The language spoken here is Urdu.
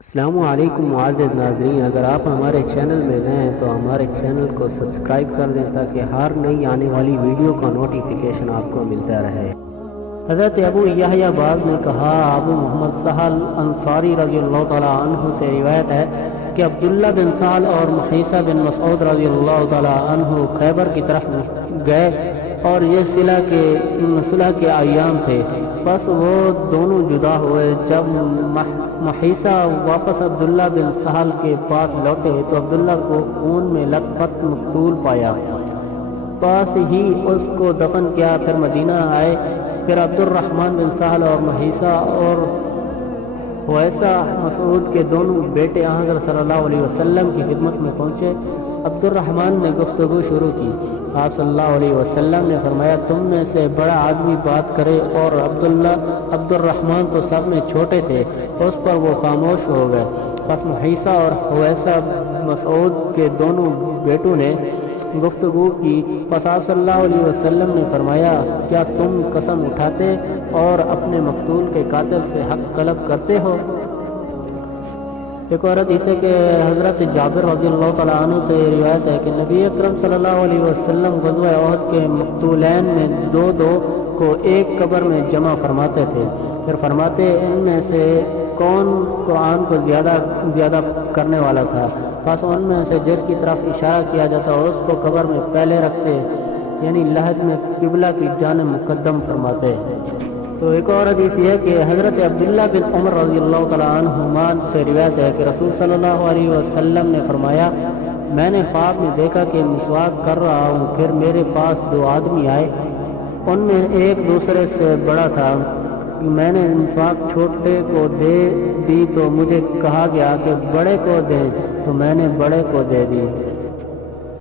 السلام علیکم معزز ناظرین، اگر آپ ہمارے چینل میں نئے ہیں تو ہمارے چینل کو سبسکرائب کر دیں تاکہ ہر نئی آنے والی ویڈیو کا نوٹیفیکیشن آپ کو ملتا رہے۔ حضرت ابو یحییٰ باز نے کہا، ابو محمد سہل انصاری رضی اللہ تعالیٰ عنہ سے روایت ہے کہ عبداللہ بن سہل اور محیصہ بن مسعود رضی اللہ تعالیٰ عنہ خیبر کی طرف گئے اور یہ صلح کے ایام تھے، بس وہ دونوں جدا ہوئے۔ جب محیصہ واپس عبداللہ بن سہل کے پاس لوٹے تو عبداللہ کو خون میں لت پت مقتول پایا، پاس ہی اس کو دفن کیا۔ پھر مدینہ آئے، پھر عبد الرحمن بن سہل اور محیصہ اور حویسہ مسعود کے دونوں بیٹے حضرت صلی اللہ علیہ وسلم کی خدمت میں پہنچے۔ عبد الرحمن نے گفتگو شروع کی۔ آپ صلی اللہ علیہ وسلم نے فرمایا، تم میں سے بڑا آدمی بات کرے، اور عبد الرحمن تو سب میں چھوٹے تھے۔ اس پر وہ خاموش ہو گئے۔ پس محیصہ اور حویسہ مسعود کے دونوں بیٹوں نے گفتگو کی۔ پس آپ صلی اللہ علیہ وسلم نے فرمایا، کیا تم قسم اٹھاتے اور اپنے مقتول کے قاتل سے حق طلب کرتے ہو؟ ایک اور حدیث ہے کہ حضرت جابر رضی اللہ تعالیٰ عنہ سے روایت ہے کہ نبی اکرم صلی اللہ علیہ وسلم غزوہ احد کے مقتولین میں دو کو ایک قبر میں جمع فرماتے تھے، پھر فرماتے ان میں سے کون قرآن کو زیادہ کرنے والا تھا، بس ان میں سے جس کی طرف اشارہ کیا جاتا اس کو قبر میں پہلے رکھتے، یعنی لحد میں قبلہ کی جانب مقدم فرماتے۔ تو ایک اور حدیث یہ ہے کہ حضرت عبداللہ بن عمر رضی اللہ تعالیٰ عنہما سے روایت ہے کہ رسول صلی اللہ علیہ وسلم نے فرمایا، میں نے خواب میں دیکھا کہ مسواک کر رہا ہوں، پھر میرے پاس دو آدمی آئے، ان میں ایک دوسرے سے بڑا تھا۔ میں نے مسواک چھوٹے کو دے دی تو مجھے کہا گیا کہ بڑے کو دیں، تو میں نے بڑے کو دے دی۔